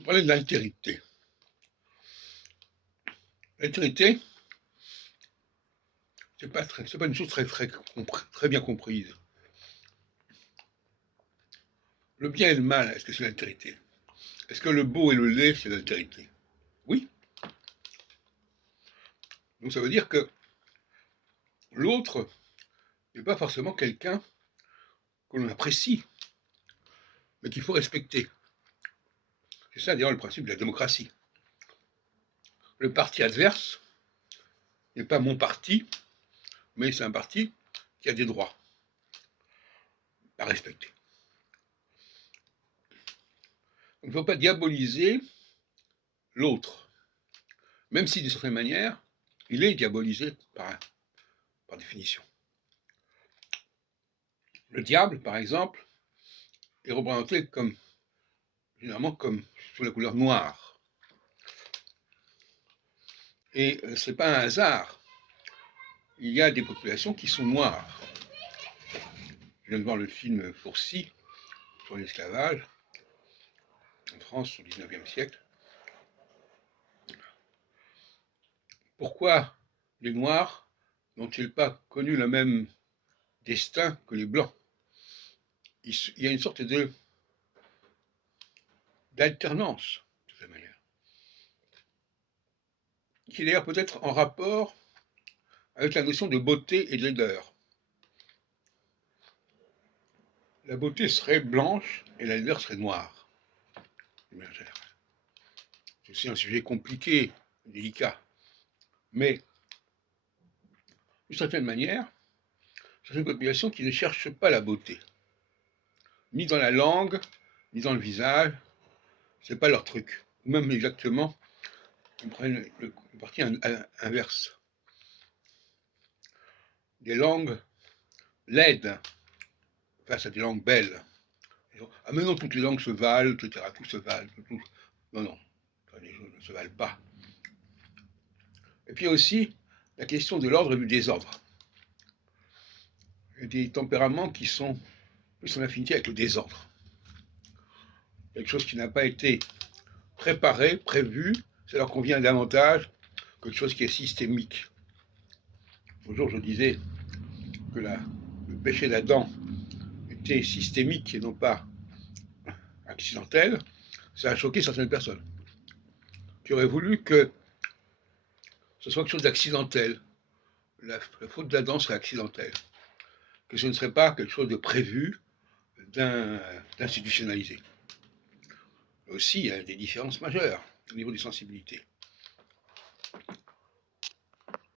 On parlait de l'altérité. L'altérité, c'est pas une chose très bien comprise. Le bien et le mal, est-ce que c'est l'altérité? Est-ce que le beau et le laid, c'est l'altérité? Oui. Donc ça veut dire que l'autre n'est pas forcément quelqu'un que l'on apprécie, mais qu'il faut respecter. C'est ça d'ailleurs le principe de la démocratie. Le parti adverse n'est pas mon parti, mais c'est un parti qui a des droits à respecter. Il ne faut pas diaboliser l'autre, même si d'une certaine manière, il est diabolisé par définition. Le diable, par exemple, est représenté généralement comme sous la couleur noire. Et ce n'est pas un hasard. Il y a des populations qui sont noires. Je viens de voir le film Fourcy sur l'esclavage en France au XIXe siècle. Pourquoi les Noirs n'ont-ils pas connu le même destin que les Blancs? Il y a une sorte d'alternance, de cette manière, qui est d'ailleurs peut-être en rapport avec la notion de beauté et de laideur. La beauté serait blanche et la laideur serait noire. C'est aussi un sujet compliqué, délicat. Mais, d'une certaine manière, c'est une population qui ne cherche pas la beauté. Ni dans la langue, ni dans le visage. C'est pas leur truc. Ou même exactement, ils prennent le parti inverse. Des langues laides face à des langues belles. Ah mais non, toutes les langues se valent, etc. Tout se valent. Tout. Non, non. Les choses ne se valent pas. Et puis aussi, la question de l'ordre et du désordre. Il y a des tempéraments qui sont plus en affinité avec le désordre. Quelque chose qui n'a pas été préparé, prévu, ça leur convient davantage que quelque chose qui est systémique. L'autre jour, je disais que le péché d'Adam était systémique et non pas accidentel. Ça a choqué certaines personnes qui auraient voulu que ce soit quelque chose d'accidentel. La faute d'Adam serait accidentelle. Que ce ne serait pas quelque chose de prévu, d'institutionnalisé. Aussi, il y a des différences majeures au niveau des sensibilités.